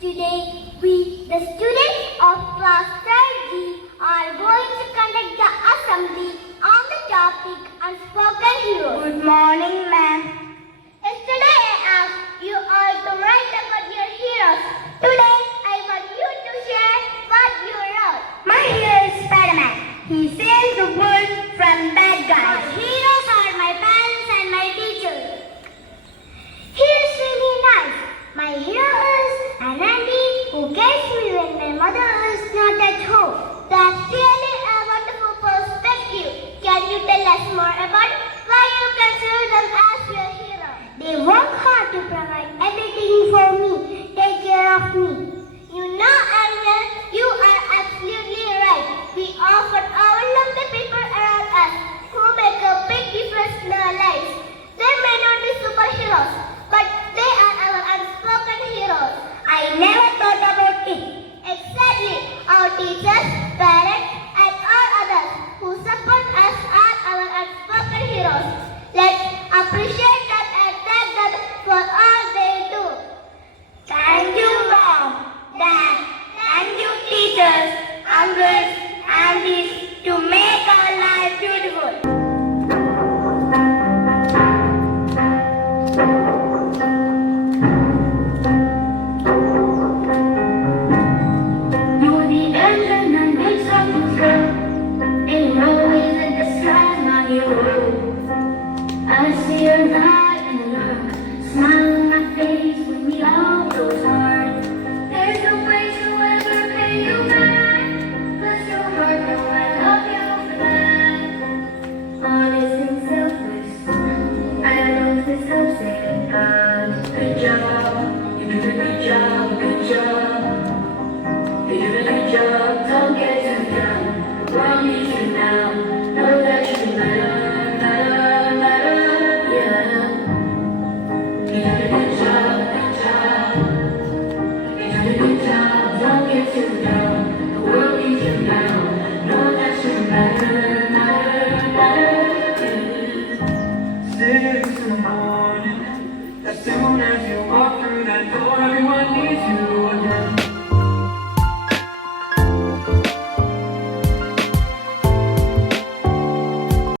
Today, we, the students of class 3rd are going to conduct the assembly on the topic Unspoken Heroes. Good morning, ma'am. Yesterday, I asked you all to write about your heroes. Today, I want you to share what you wrote. My hero is Spider-Man. He saves the world from bad My guys. heroes are my parents and my teachers. He is really nice. My hero is an auntie who gets me when my mother is not at home. That's really a wonderful perspective. Can you tell us more about why you consider them as your hero? They work hard to provide everything for me, take care of me. You know, Anya, you are absolutely right. We often overlook the people around us who make a big difference in our lives. They may not be superheroes, but they are our unspoken heroes. I never thought about it. Exactly. Our teachers, parents, and all others who support us are our unspoken heroes. Let's appreciate them and thank them for all they do. Thank you, Mom, Dad. Thank you, teachers, uncles, aunties, to make our life beautiful. You're the engine that makes something go. And you're always in the sky, my hero. I see your light in the dark, smile on my face when we all goes hard. There's no way to ever pay you back. Bless your heart, no, I love you for that. Honest and selfless, I love this helps it. Good job, you did a good job, good job. You did a good job, don't get too down. The world needs you now, know that you matter, matter, matter, yeah. You did a good job, good job. You did a good job, don't get too down. The world needs you now, know that you matter, matter, matter, yeah. 6 in the morning, as soon as you walk through that door, everyone needs you.